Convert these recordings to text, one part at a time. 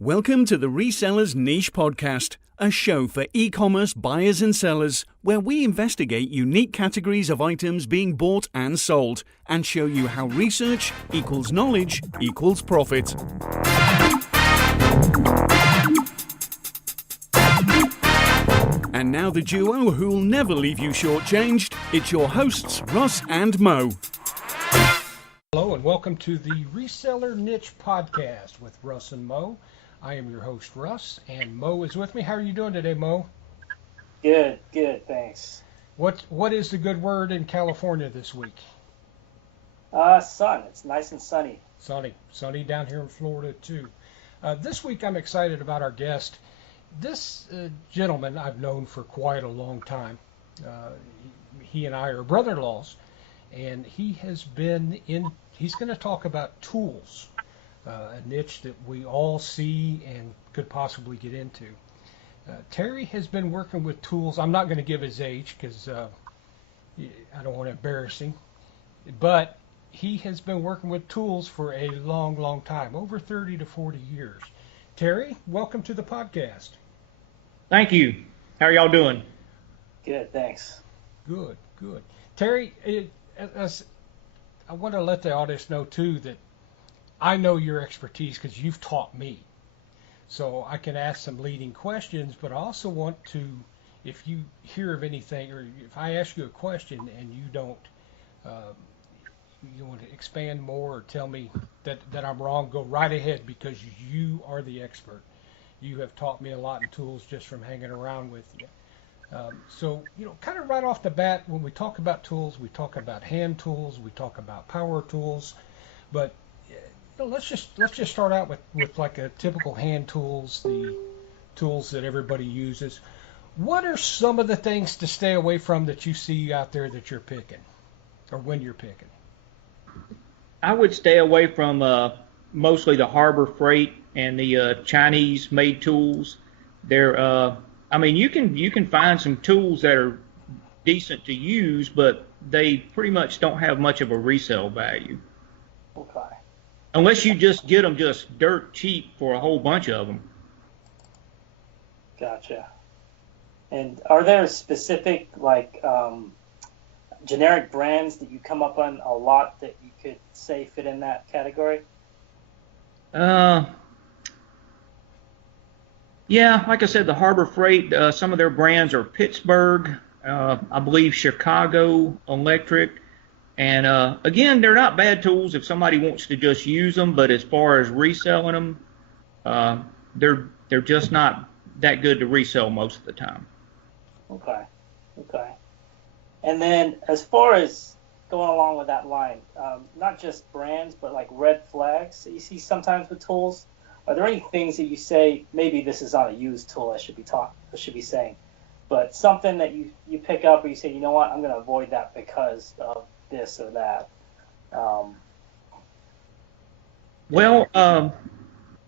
Welcome to the Reseller's Niche Podcast, a show for e-commerce buyers and sellers where we investigate unique categories of items being bought and sold and show you how research equals knowledge equals profit. And now the duo who'll never leave you shortchanged. It's your hosts, Russ and Mo. Hello and welcome to the Reseller Niche Podcast with Russ and Mo. I am your host, Russ, and Mo is with me. How are you doing today, Mo? Good, thanks. What is the good word in California this week? Sun. It's nice and sunny. Sunny down here in Florida, too. This week I'm excited about our guest. This gentleman I've known for quite a long time. He and I are brother-in-laws, and he's going to talk about tools. A niche that we all see and could possibly get into. Terry has been working with tools. I'm not going to give his age because I don't want to embarrass him, but he has been working with tools for a long time, over 30 to 40 years. Terry, welcome to the podcast. Thank you. How are y'all doing? Good, thanks. Good. Terry, I want to let the audience know, too, that I know your expertise because you've taught me. So I can ask some leading questions, but I also want to, if you hear of anything, or if I ask you a question and you don't, you want to expand more or tell me that I'm wrong, go right ahead because you are the expert. You have taught me a lot in tools just from hanging around with you. So, kind of right off the bat, when we talk about tools, we talk about hand tools, we talk about power tools, but let's just start out with like a typical hand tools, the tools that everybody uses. What are some of the things to stay away from that you see out there that you're picking, or when you're picking? I would stay away from mostly the Harbor Freight and the Chinese-made tools. They're, you can find some tools that are decent to use, but they pretty much don't have much of a resale value. Okay. Unless you just get them just dirt cheap for a whole bunch of them. Gotcha. And are there specific, generic brands that you come up on a lot that you could say fit in that category? Yeah, like I said, the Harbor Freight, some of their brands are Pittsburgh, I believe Chicago Electric. And again, they're not bad tools if somebody wants to just use them, but as far as reselling them, they're just not that good to resell most of the time. Okay. And then as far as going along with that line, not just brands, but like red flags that you see sometimes with tools, are there any things that you say, maybe this is not a used tool I should be saying, but something that you pick up or you say, you know what, I'm going to avoid that because of this or that?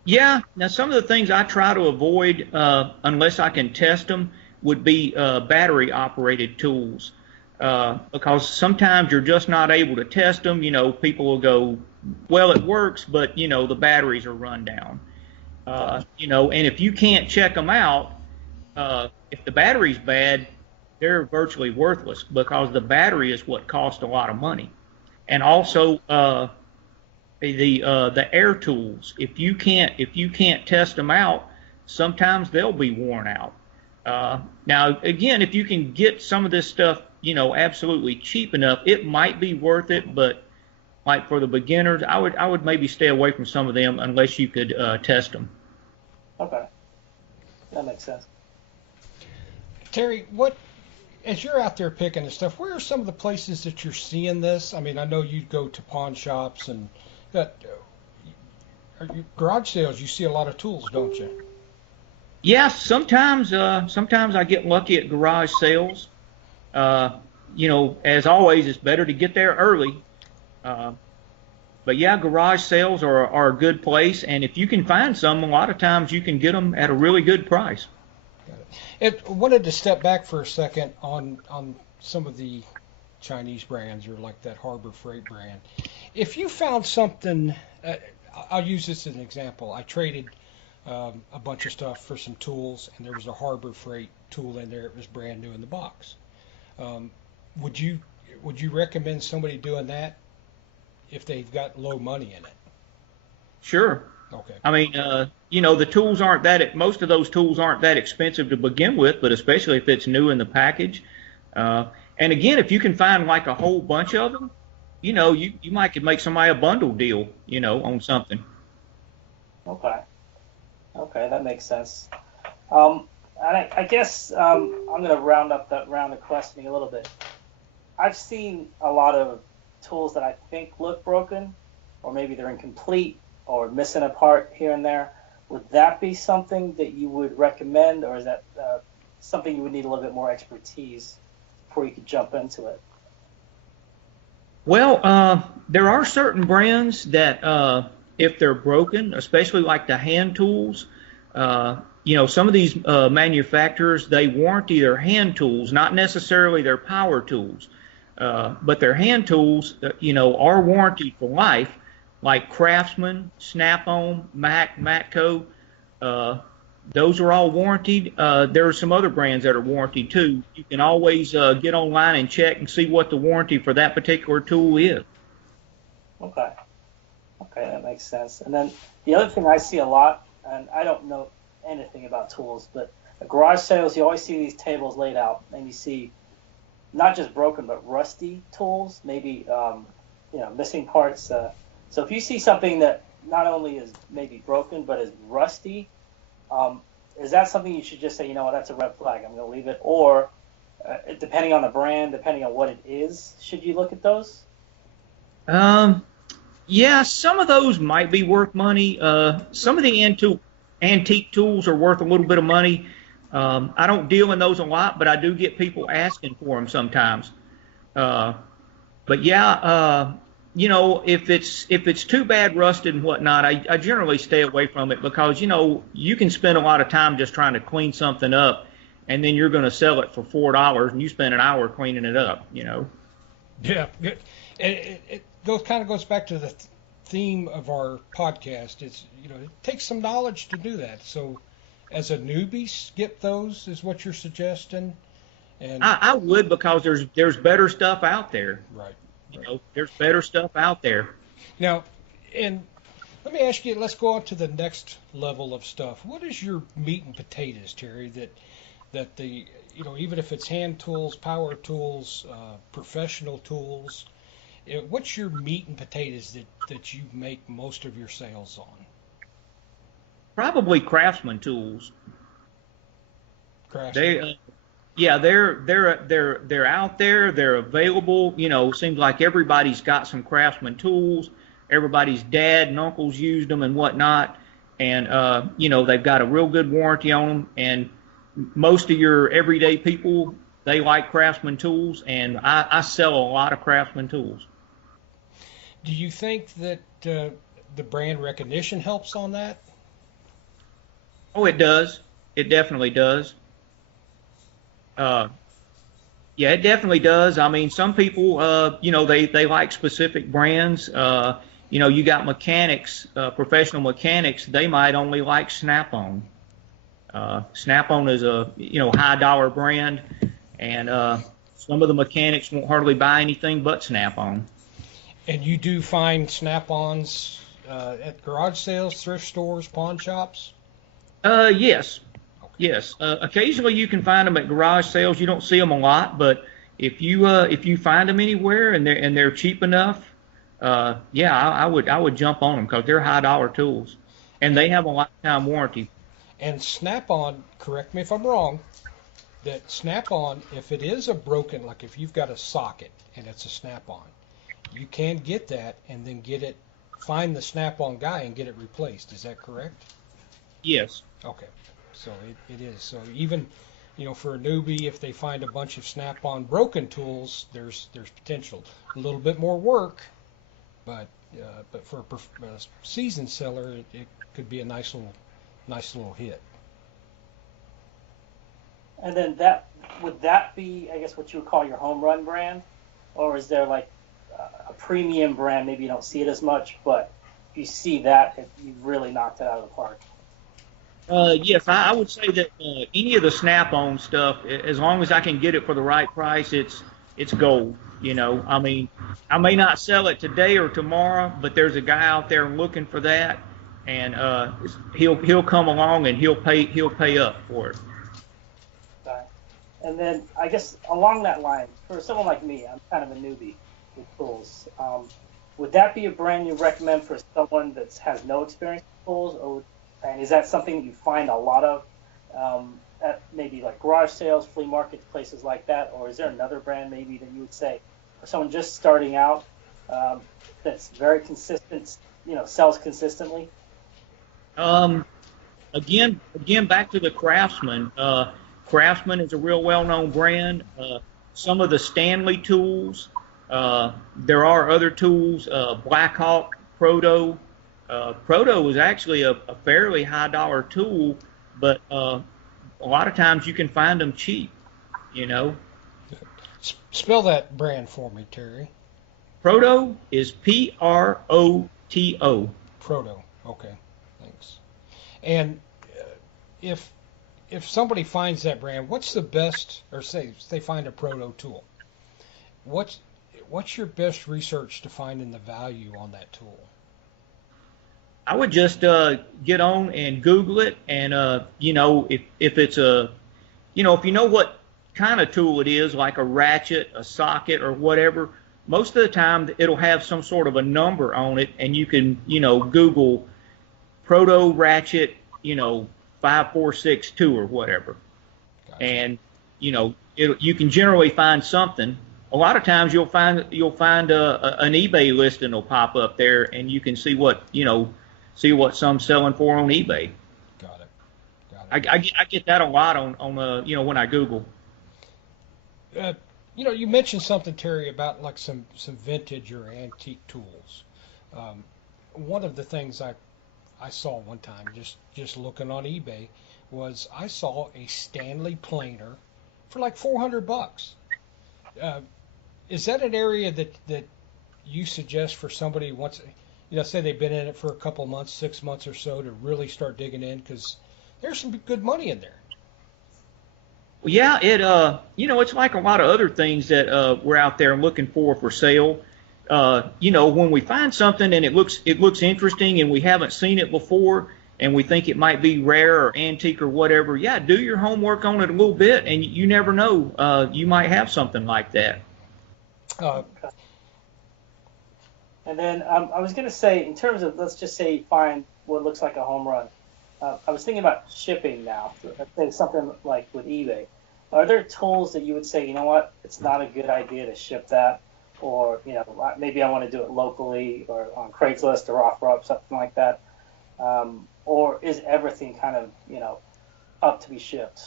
Yeah. Now, some of the things I try to avoid, unless I can test them, would be battery-operated tools, because sometimes you're just not able to test them. People will go, well, it works, but, the batteries are run down. And if you can't check them out, if the battery's bad, they're virtually worthless because the battery is what costs a lot of money. And also the air tools, if you can't test them out, sometimes they'll be worn out. Now again, if you can get some of this stuff, absolutely cheap enough, it might be worth it, but like for the beginners, I would maybe stay away from some of them unless you could test them. Okay. That makes sense. Terry, as you're out there picking and stuff, where are some of the places that you're seeing this? I mean, I know you go to pawn shops and garage sales. You see a lot of tools, don't you? Yeah, sometimes I get lucky at garage sales. As always, it's better to get there early. But yeah, garage sales are a good place, and if you can find some, a lot of times you can get them at a really good price. I wanted to step back for a second on some of the Chinese brands or like that Harbor Freight brand. If you found something, I'll use this as an example. I traded a bunch of stuff for some tools, and there was a Harbor Freight tool in there. It was brand new in the box. Would you recommend somebody doing that if they've got low money in it? Sure. Okay. I mean, the tools aren't most of those tools aren't that expensive to begin with, but especially if it's new in the package. And again, if you can find like a whole bunch of them, you might could make somebody a bundle deal, on something. Okay, that makes sense. And I guess I'm going to round up that round of questioning a little bit. I've seen a lot of tools that I think look broken, or maybe they're incomplete, or missing a part here and there. Would that be something that you would recommend, or is that something you would need a little bit more expertise before you could jump into it? Well, there are certain brands that if they're broken, especially like the hand tools, some of these manufacturers, they warranty their hand tools, not necessarily their power tools, but their hand tools, are warranted for life, like Craftsman, Snap-on, Matco. Those are all warranted. There are some other brands that are warranted too. You can always get online and check and see what the warranty for that particular tool is. Okay, that makes sense. And then the other thing I see a lot, and I don't know anything about tools, but at garage sales, you always see these tables laid out, and you see not just broken, but rusty tools, maybe missing parts. So if you see something that not only is maybe broken, but is rusty, is that something you should just say, that's a red flag, I'm going to leave it? Or depending on the brand, depending on what it is, should you look at those? Yeah, some of those might be worth money. Some of the antique tools are worth a little bit of money. I don't deal in those a lot, but I do get people asking for them sometimes. But yeah, if it's too bad rusted and whatnot, I generally stay away from it because, you can spend a lot of time just trying to clean something up, and then you're going to sell it for $4 and you spend an hour cleaning it up, Yeah. It goes back to the theme of our podcast. It's, it takes some knowledge to do that. So as a newbie, skip those is what you're suggesting? And I would, because there's better stuff out there. Right. There's better stuff out there. Now, and let me ask you, let's go on to the next level of stuff. What is your meat and potatoes, Terry, that the, even if it's hand tools, power tools, professional tools, what's your meat and potatoes that you make most of your sales on? Probably Craftsman tools. Craftsman. They're out there. They're available. Seems like everybody's got some Craftsman tools. Everybody's dad and uncles used them and whatnot. And, they've got a real good warranty on them. And most of your everyday people, they like Craftsman tools. And I sell a lot of Craftsman tools. Do you think that the brand recognition helps on that? Oh, it does. It definitely does. Yeah, it definitely does. I mean, some people, they like specific brands. You got mechanics, professional mechanics, they might only like Snap-on. Snap-on is a, high dollar brand, and some of the mechanics won't hardly buy anything but Snap-on. And you do find Snap-ons at garage sales, thrift stores, pawn shops? Yes. Yes. Occasionally you can find them at garage sales. You don't see them a lot, but if you find them anywhere and they're cheap enough, I would jump on them because they're high dollar tools, and they have a lifetime warranty. And Snap-on, correct me if I'm wrong, that Snap-on, if it is a broken, like if you've got a socket and it's a Snap-on, you can get that and then find the Snap-on guy and get it replaced. Is that correct? Yes. Okay. So it is. So even, for a newbie, if they find a bunch of Snap-on broken tools, there's potential. A little bit more work, but for a seasoned seller, it could be a nice little hit. And then would that be, I guess, what you would call your home run brand? Or is there like a premium brand, maybe you don't see it as much, but if you see that, you really knocked it out of the park? Yes, I would say that any of the Snap-on stuff, as long as I can get it for the right price, it's gold. I mean, I may not sell it today or tomorrow, but there's a guy out there looking for that, and he'll come along and he'll pay up for it. Okay. And then I guess along that line, for someone like me, I'm kind of a newbie with tools. Would that be a brand you recommend for someone that has no experience with tools, and is that something you find a lot of at maybe like garage sales, flea markets, places like that, or is there another brand maybe that you would say for someone just starting out that's very consistent, sells consistently? Again, back to the Craftsman. Craftsman is a real well-known brand. Some of the Stanley tools. There are other tools. Blackhawk, Proto. Proto is actually a fairly high-dollar tool, but a lot of times you can find them cheap. Spell that brand for me, Terry. Proto is Proto. Proto. Okay, thanks. And if somebody finds that brand, what's the best? Or say they find a Proto tool, what's your best research to find in the value on that tool? I would just get on and Google it, and if it's if you know what kind of tool it is, like a ratchet, a socket, or whatever. Most of the time, it'll have some sort of a number on it, and you can Google Proto ratchet 5462 or whatever, gotcha. And you can generally find something. A lot of times you'll find an eBay listing will pop up there, and you can see what some selling for on eBay. Got it. I get that a lot on when I Google. You mentioned something, Terry, about like some vintage or antique tools. One of the things I saw one time just looking on eBay was I saw a Stanley planer for like $400. Is that an area that you suggest for somebody once, say they've been in it for a couple months, 6 months or so, to really start digging in, because there's some good money in there? Well, yeah, it's like a lot of other things that we're out there looking for sale. When we find something and it looks interesting and we haven't seen it before and we think it might be rare or antique or whatever, yeah, do your homework on it a little bit, and you never know, you might have something like that. And then I was going to say, in terms of, let's just say you find what looks like a home run. I was thinking about shipping now. Let's say something like with eBay. Are there tools that you would say, it's not a good idea to ship that? Or, maybe I want to do it locally or on Craigslist or OfferUp, something like that. Or is everything kind of, up to be shipped?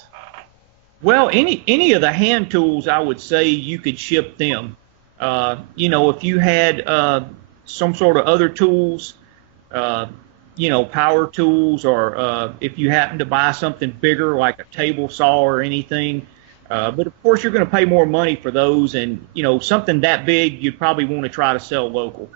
Well, any of the hand tools, I would say you could ship them. If you had some sort of other tools, power tools, or if you happen to buy something bigger like a table saw or anything. But of course, you're going to pay more money for those, and something that big, you'd probably want to try to sell local.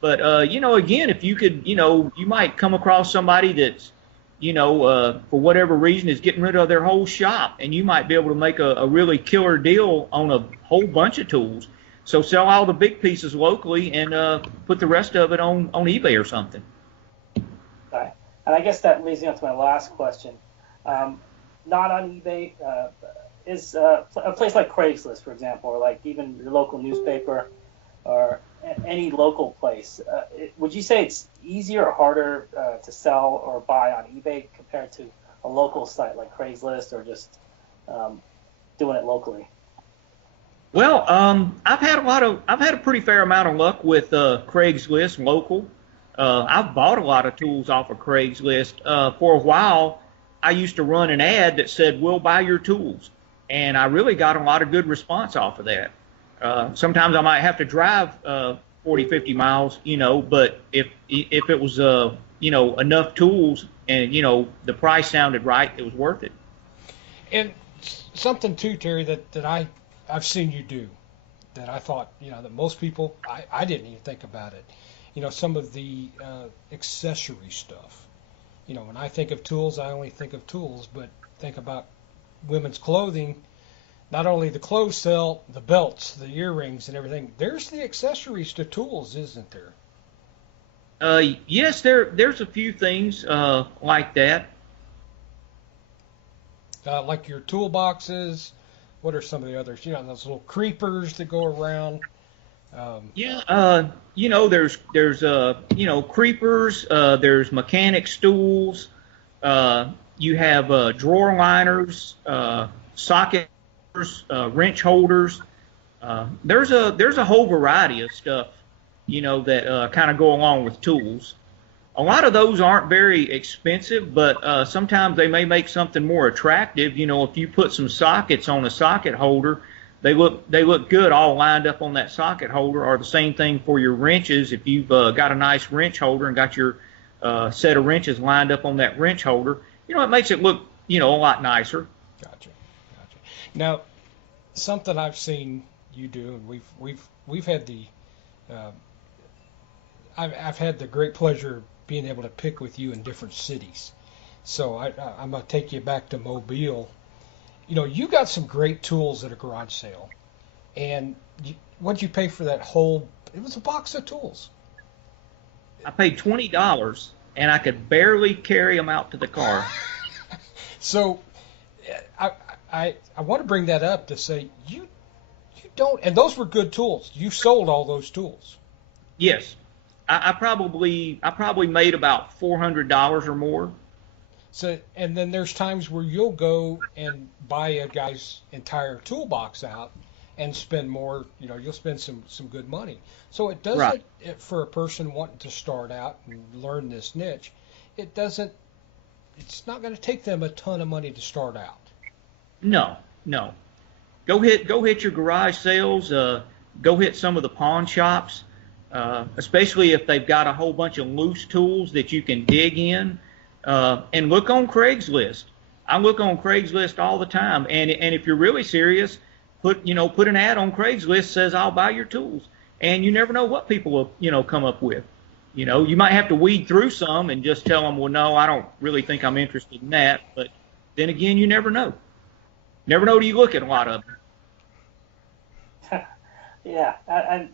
But again, if you could, you might come across somebody that's, for whatever reason, is getting rid of their whole shop, and you might be able to make a really killer deal on a whole bunch of tools. So sell all the big pieces locally and put the rest of it on eBay or something. Okay. And I guess that leads me on to my last question. Not on eBay. Is a place like Craigslist, for example, or like even your local newspaper or any local place, would you say it's easier or harder to sell or buy on eBay compared to a local site like Craigslist, or just doing it locally? Well, I've had a pretty fair amount of luck with Craigslist local. I've bought a lot of tools off of Craigslist. For a while, I used to run an ad that said, "We'll buy your tools." And I really got a lot of good response off of that. Sometimes I might have to drive 40, 50 miles, but if it was, enough tools and, the price sounded right, it was worth it. And something too, Terry, that I've seen you do that I thought, that most people, I didn't even think about it. Some of the accessory stuff. When I think of tools, I only think of tools, but think about women's clothing. Not only the clothes sell, the belts, the earrings, and everything. There's the accessories to tools, isn't there? Yes, there's a few things like that. Like your toolboxes. What are some of the others? Those little creepers that go around. There's creepers. There's mechanic stools. You have drawer liners, socket wrench holders. There's a whole variety of stuff, that kind of go along with tools. A lot of those aren't very expensive, but sometimes they may make something more attractive. If you put some sockets on a socket holder, they look good all lined up on that socket holder. Or the same thing for your wrenches. If you've got a nice wrench holder and got your set of wrenches lined up on that wrench holder, it makes it look a lot nicer. Gotcha. Now, something I've seen you do, and we've had the I've had the great pleasure of being able to pick with you in different cities. So I'm going to take you back to Mobile. You got some great tools at a garage sale. And what'd you pay for that whole? It was a box of tools. I paid $20, and I could barely carry them out to the car. So I want to bring that up to say you don't, and those were good tools. You sold all those tools. Yes. I probably made about $400 or more. So, and then there's times where you'll go and buy a guy's entire toolbox out and spend more. You'll spend some good money. So it doesn't, right. For a person wanting to start out and learn this niche, it's not going to take them a ton of money to start out. No. Go hit your garage sales. Go hit some of the pawn shops. Especially if they've got a whole bunch of loose tools that you can dig in, and look on Craigslist. I look on Craigslist all the time, and if you're really serious, put an ad on Craigslist says I'll buy your tools, and you never know what people will come up with. You might have to weed through some and just tell them, well, no, I don't really think I'm interested in that. But then again, you never know. Never know till you look at a lot of them. Yeah, and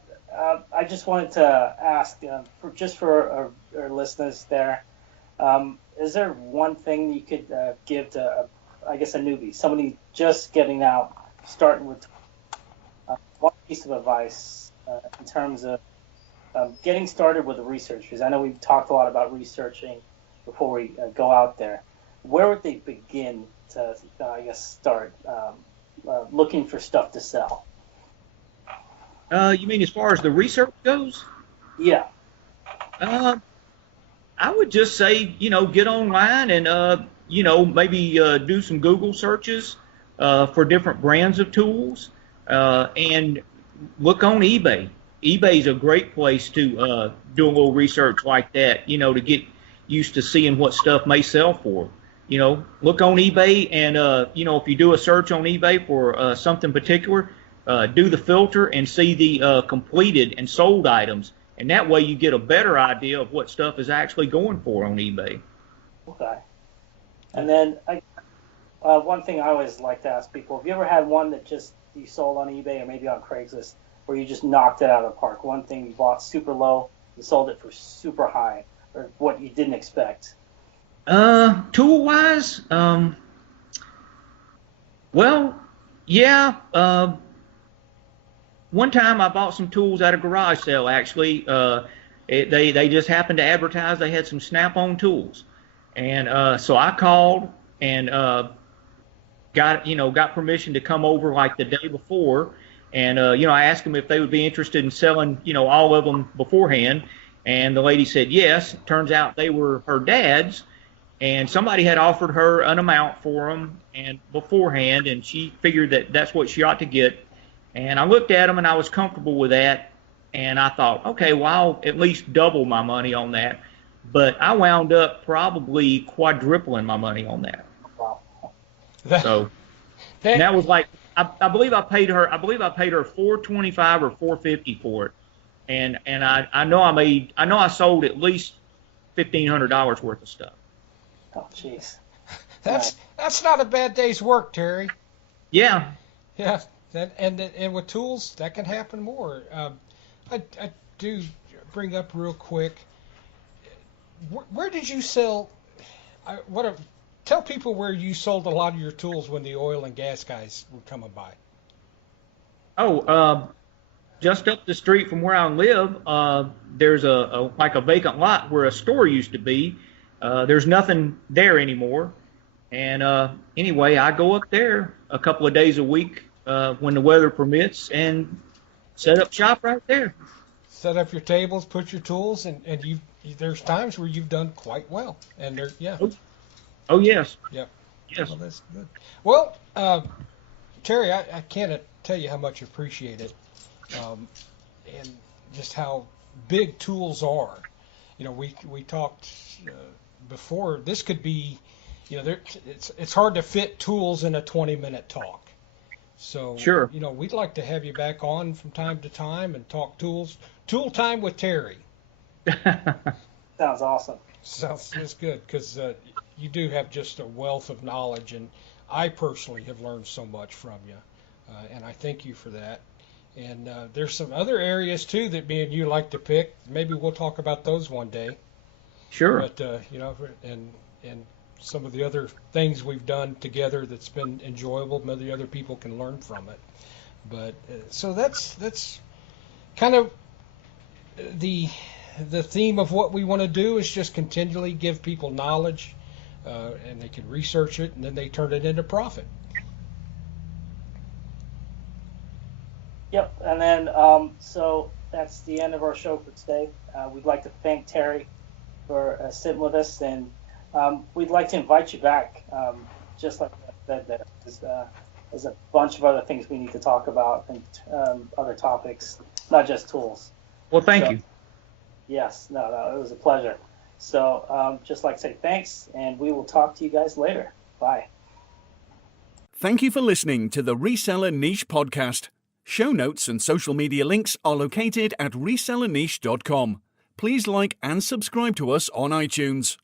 I just wanted to ask, for our listeners there, is there one thing you could give to, a newbie, somebody just getting out, starting with one piece of advice in terms of getting started with the research? Because I know we've talked a lot about researching before we go out there. Where would they begin to, start looking for stuff to sell? You mean as far as the research goes? Yeah. I would just say, get online and, maybe do some Google searches for different brands of tools, and look on eBay. eBay is a great place to do a little research like that, to get used to seeing what stuff may sell for. Look on eBay, and, if you do a search on eBay for something particular, do the filter and see the completed and sold items. And that way you get a better idea of what stuff is actually going for on eBay. Okay. And then one thing I always like to ask people, have you ever had one that just you sold on eBay or maybe on Craigslist where you just knocked it out of the park? One thing you bought super low and sold it for super high, or what you didn't expect? Tool-wise, well, yeah. One time I bought some tools at a garage sale, actually. They just happened to advertise they had some Snap-on tools. And so I called and got permission to come over like the day before. And, I asked them if they would be interested in selling, all of them beforehand. And the lady said yes. Turns out they were her dad's. And somebody had offered her an amount for them and beforehand, and she figured that that's what she ought to get. And I looked at them, and I was comfortable with that. And I thought, okay, well, I'll at least double my money on that. But I wound up probably quadrupling my money on that. Wow. So that was like, I believe I paid her $425 or $450 for it. And I know I sold at least $1,500 worth of stuff. Oh, jeez. That's not a bad day's work, Terry. Yeah. Yeah, and with tools that can happen more. I do bring up real quick. Where did you sell? Tell people where you sold a lot of your tools when the oil and gas guys were coming by. Oh, just up the street from where I live, there's a vacant lot where a store used to be. There's nothing there anymore. And anyway, I go up there a couple of days a week when the weather permits and set up shop right there. Set up your tables, put your tools, and there's times where you've done quite well. And Oh yes. Yep. Yes. Well, that's good. Well, Terry, I can't tell you how much I appreciate it, and just how big tools are. We talked before. This could be, it's hard to fit tools in a 20-minute talk. So sure. We'd like to have you back on from time to time and talk tools. Tool time with Terry. Sounds awesome. That's good because you do have just a wealth of knowledge, and I personally have learned so much from you, and I thank you for that. And there's some other areas too that me and you like to pick. Maybe we'll talk about those one day. Sure. But and some of the other things we've done together that's been enjoyable, maybe other people can learn from it. But so that's kind of the theme of what we want to do is just continually give people knowledge, and they can research it, and then they turn it into profit. Yep, and then so that's the end of our show for today. We'd like to thank Terry for sitting with us, and we'd like to invite you back, just like I said there. There's a bunch of other things we need to talk about and other topics, not just tools. Well, thank you. Yes, no, it was a pleasure. So just like to say thanks, and we will talk to you guys later. Bye. Thank you for listening to the Reseller Niche Podcast. Show notes and social media links are located at resellerniche.com. Please like and subscribe to us on iTunes.